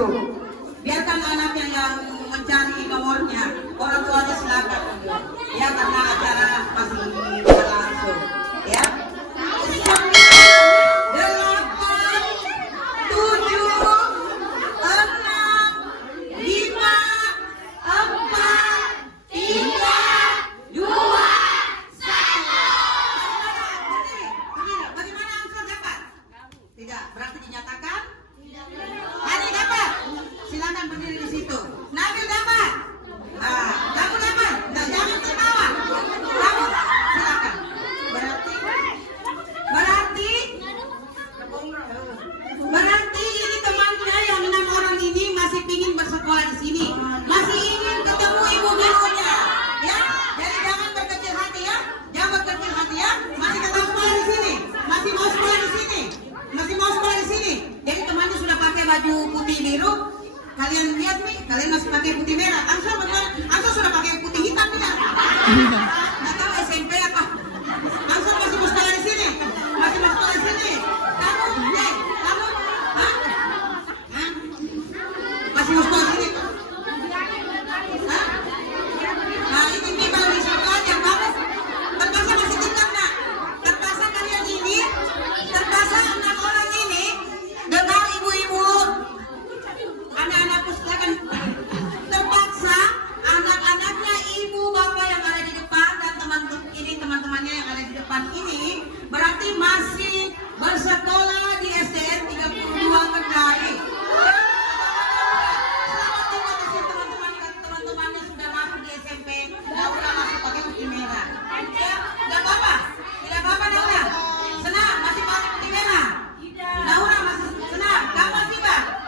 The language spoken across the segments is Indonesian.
dulu. Biarkan anaknya yang mencari nomornya, orang tuanya silakan. Ya, karena acara masih berlangsung. Ya. 8, 7, 6, 5, 4, 3, 2, 1. Bagaimana ansur dapat? Tidak, berarti dinyatakan? Hani dapat? Silakan berdiri di situ. Nabil dapat? Kamu dapat? Nah, jangan tertawa. Kamu silakan. Berarti ini temannya yang 6 orang ini masih ingin bersekolah di sini, masih ingin ketemu ibu-ibunya, ya. Jadi jangan berkecil hati ya, jangan berkecil hati ya. Masih tetap sekolah di sini, masih mau sekolah di sini, masih mau sekolah di sini. Jadi temannya sudah pakai baju putih biru. Kalian lihat nih, kalian masih pakai putih merah. Ansor bagaimana? Ansor sudah pakai putih hitam tidak? Nggak tahu SMP apa. Ansor masih mau sekolah di sini, masih mau sekolah di sini. Kamu, kamu, hah? Masih mau sekolah di sini? Hah? Nah ini kalau di sekolah aja, kamu terpaksa masih tinggal nak. Terpaksa kalian ini, terpaksa 6 orang ini dengar ibu-ibu. Anak-anakku silakan. Terpaksa anak-anaknya ibu bapak yang ada di depan dan teman-temannya yang ada di depan ini berarti masih bersekolah di SDN 32 Kendari. Selamat tinggal di situ teman-temannya sudah masuk di SMP. Naura masih pakai putih merah. Ya, nggak apa-apa. Tidak apa-apa Naura. Senang masih pakai putih merah. Naura masih senang. Kamu masih Pak?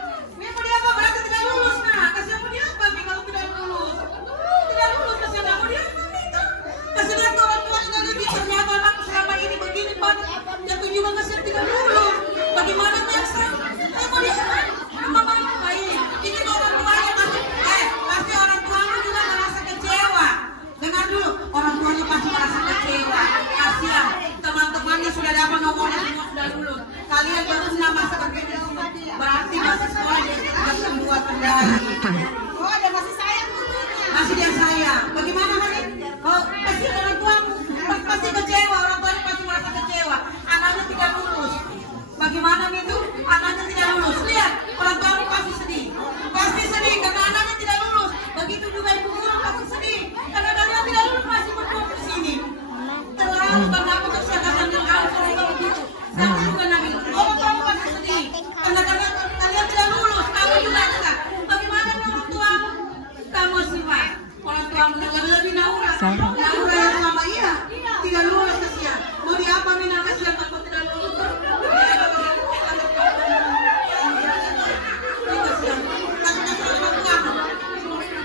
Mau dia apa? Berarti tidak lulus nah. Kasihan mau dia apa? Kalau tidak lulus. Tidak lulus kasihan mau dia apa itu? Kasihan orang tua sudah lebih ternyata anakku selama ini begini Pak. Yang juga kasihan tidak lulus. Bagaimana biasa? Mau dia apa? Mama ini. Ini orang tuanya pasti orang tuanya juga merasa kecewa. Dengar dulu, orang tuanya pasti merasa kecewa. Kasihan teman-temannya sudah dapat nomornya semua sudah lulus. Kalian baru senang masa berbeda. Berarti masih sekolah di SDN 32 Kendari. Oh, ada masih sayang tentunya. Masih dia sayang. Bagaimana Hani? Oh, pasti orang tua pasti kecewa. Orang tuanya pasti merasa kecewa. Anaknya tidak lulus. Bagaimana itu? Anaknya tidak lulus. Lihat, orang tuanya pasti sedih. Pasti sedih karena anaknya tidak lulus. Begitu juga ibu guru pasti sedih karena anaknya tidak lulus masih berdua di sini. Terlalu karena aku kesehatan yang kamu selalu begitu. Sama juga Nabi. Orang tua pasti sedih karena kalian tidak lulus. Kamu juga tidak. Bagaimana orang tua? Kamu sih Pak. Orang tua lebih Naura. Naura yang lama iya tidak lulus kasihan. Mau diapa Mina kasihan kalau tidak lulus?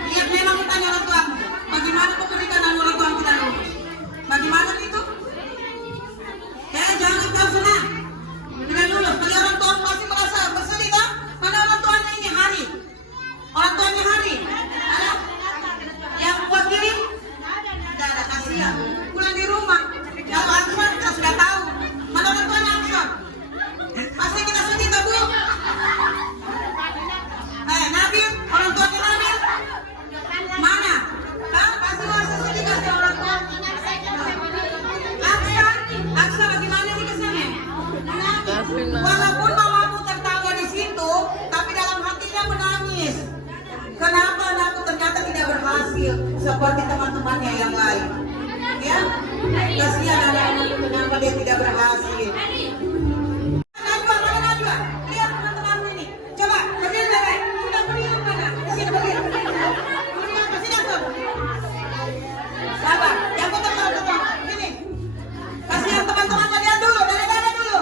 Lihat memang tanya orang tua. Bagaimana kau berikan orang tua tidak lulus? Bagaimana itu? Ya jangan kau senang. Tidak lulus. Bagi orang tua pasti merasa bersedih kan? Karena orang tuanya ini hari. Orang tuanya hari. Ada yang buat kiri? Tidak ada kasihan. Pulang di rumah. Kalau Ansor kita sudah tahu. Mana orang tuanya Ansor? Pasti kita sedih tak Bu? Nabil, orang tuanya Nabil? Mana? Kan pasti merasa sedih kasih orang tua. Aksa bagaimana nih kesannya? Walaupun mamamu tertawa di situ, tapi dalam hatinya menangis. Kenapa anakku ternyata tidak berhasil seperti teman-temannya yang lain? Ya, kasihan anakku kenapa dia tidak berhasil. Najwa, mana Najwa? Lihat teman-temanmu ini. Coba berdiri baik. Sudah berdiri mana? Di sini berdiri. Berdiri apa sih Nasr? Sabar, yang potong. Ini. Kasihan teman-teman kalian dulu, dada dulu.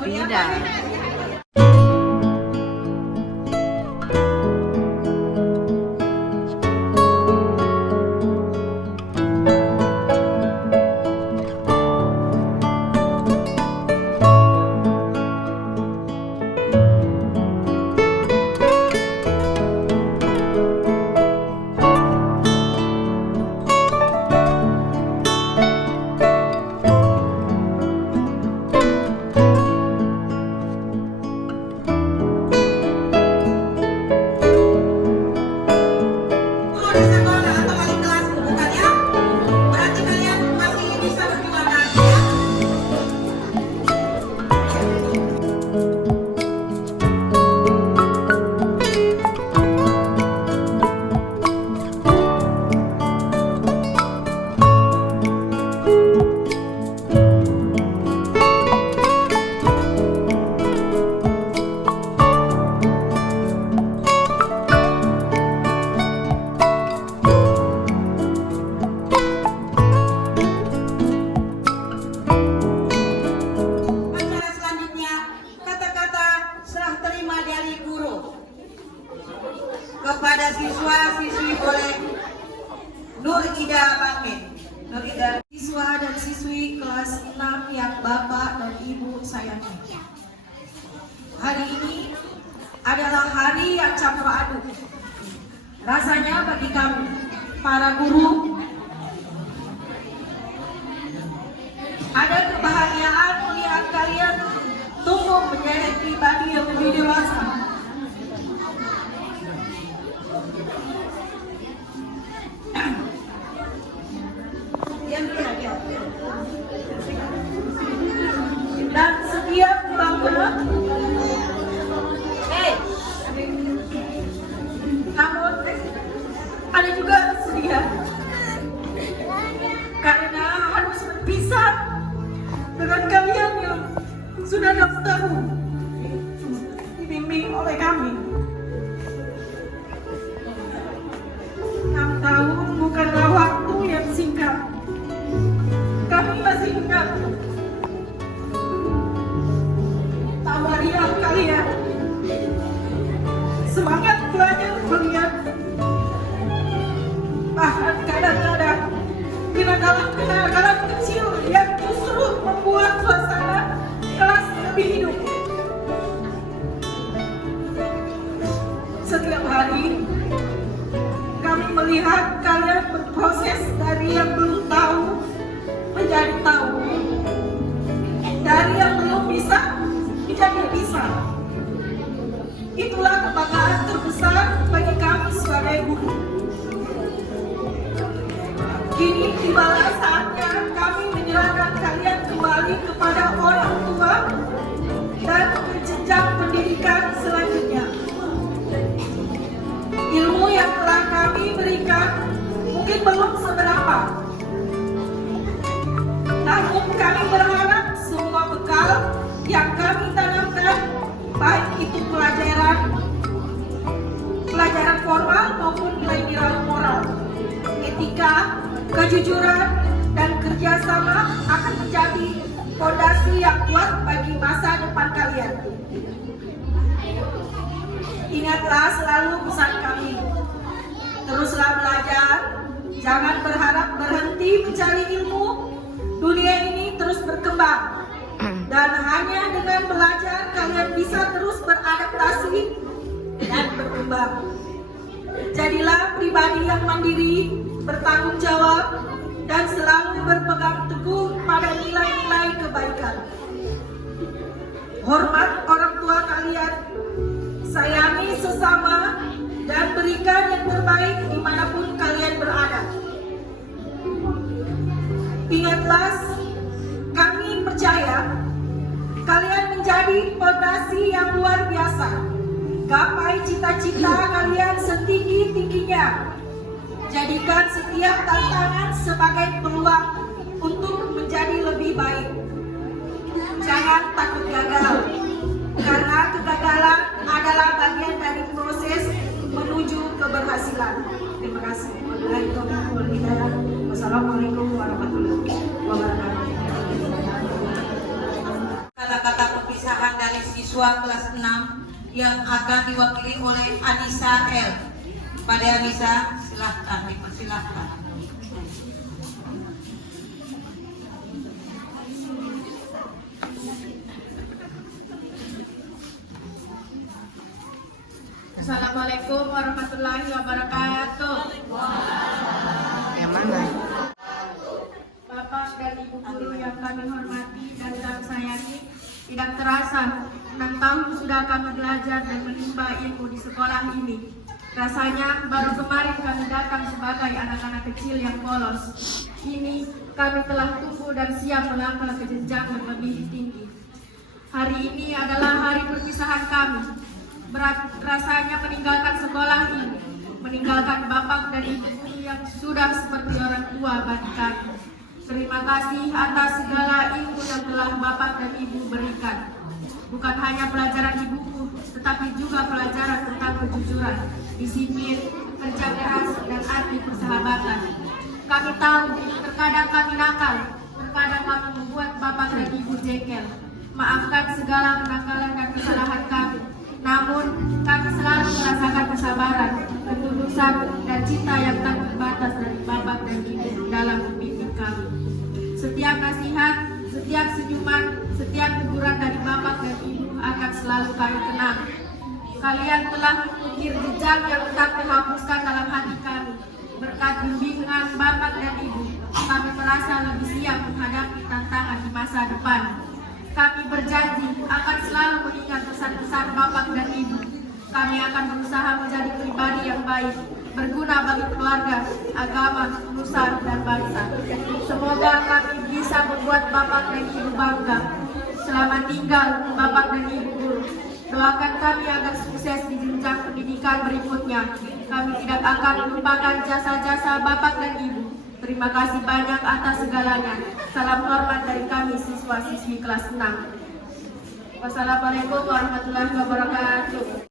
Tidak. dan ibu sayangi. Hari ini adalah hari yang campur aduk. Rasanya bagi kami, para guru, ada kebahagiaan melihat kalian tumbuh menjadi pribadi yang lebih dewasa. Dan setiap bangga, namun ada juga sedih karena harus berpisah dengan kalian yang sudah 6 tahun dibimbing oleh kami. 6 tahun bukanlah waktu yang singkat. Kami masih ingat tawarian kalian, semangat belajar kalian, bahkan kadang-kadang kenakalan kecil yang justru membuat suasana kelas lebih hidup. Setiap hari kami melihat kalian berproses dari yang belum tahu menjadi tahu, dari yang belum bisa menjadi bisa. Itulah kebanggaan terbesar bagi kami sebagai guru. Kini tibalah saatnya kami menyerahkan kalian kembali kepada orang tua dan ke jenjang pendidikan selanjutnya. Ilmu yang telah kami berikan mungkin belum seberapa, namun kami berharap semua bekal yang kami tanamkan, baik itu pelajaran formal maupun nilai-nilai moral, etika, kejujuran, dan kerjasama akan menjadi fondasi yang kuat bagi masa depan kalian. Ingatlah selalu pesan kami, teruslah belajar, jangan berharap berhenti mencari ilmu. Dunia ini terus berkembang, dan hanya dengan belajar kalian bisa terus beradaptasi dan berkembang. Jadilah pribadi yang mandiri, bertanggung jawab, dan selalu berpegang teguh pada nilai-nilai kebaikan. Hormat orang tua kalian, sayangi sesama, dan berikan yang terbaik dimanapun kalian berada. Ingatlah, kami percaya kalian menjadi fondasi yang luar biasa. Gapai cita-cita kalian setinggi-tingginya. Jadikan setiap tantangan sebagai peluang untuk menjadi lebih baik. Jangan takut gagal, karena kegagalan adalah bagian dari proses menuju keberhasilan. Terima kasih. Wassalamualaikum warahmatullahi wabarakatuh. Kata-kata perpisahan dari siswa kelas 6 yang akan diwakili oleh Anissa L. Pada Anissa, silahkan, dipersilahkan. Assalamualaikum warahmatullahi wabarakatuh. Yang mana? Bapak dan Ibu guru yang kami hormati dan kami sayangi, tidak terasa 6 tahun sudah kami belajar dan menimba ilmu di sekolah ini. Rasanya baru kemarin kami datang sebagai anak-anak kecil yang polos. Kini kami telah tumbuh dan siap melangkah ke jenjang yang lebih tinggi. Hari ini adalah hari perpisahan kami. Berat rasanya meninggalkan sekolah ini, meninggalkan bapak dan ibu yang sudah seperti orang tua bagi kami. Terima kasih atas segala ilmu yang telah bapak dan ibu berikan. Bukan hanya pelajaran di buku, tetapi juga pelajaran tentang kejujuran, disiplin, kerja keras, dan arti persahabatan. Kami tahu terkadang kami nakal, terkadang kami membuat bapak dan ibu jengkel. Maafkan segala kenakalan dan kesalahan kami. Namun, kami selalu merasakan kesabaran, ketulusan, dan cinta yang tak terbatas dari bapak dan ibu dalam membimbing kami. Setiap nasihat, setiap Setiap senyuman, setiap teguran dari Bapak dan Ibu akan selalu kami kenang. Kalian telah mengukir jejak yang tak terhapuskan dalam hati kami. Berkat bimbingan Bapak dan Ibu, kami merasa lebih siap menghadapi tantangan di masa depan. Kami berjanji akan selalu mengingat pesan-pesan Bapak dan Ibu. Kami akan berusaha menjadi pribadi yang baik, berguna bagi keluarga, agama, nusa, dan bangsa. Semoga kami bisa membuat Bapak dan Ibu bangga. Selamat tinggal Bapak dan Ibu guru. Doakan kami agar sukses di jenjang pendidikan berikutnya. Kami tidak akan melupakan jasa-jasa Bapak dan Ibu. Terima kasih banyak atas segalanya. Salam hormat dari kami siswa-siswi kelas 6. Wassalamualaikum warahmatullahi wabarakatuh.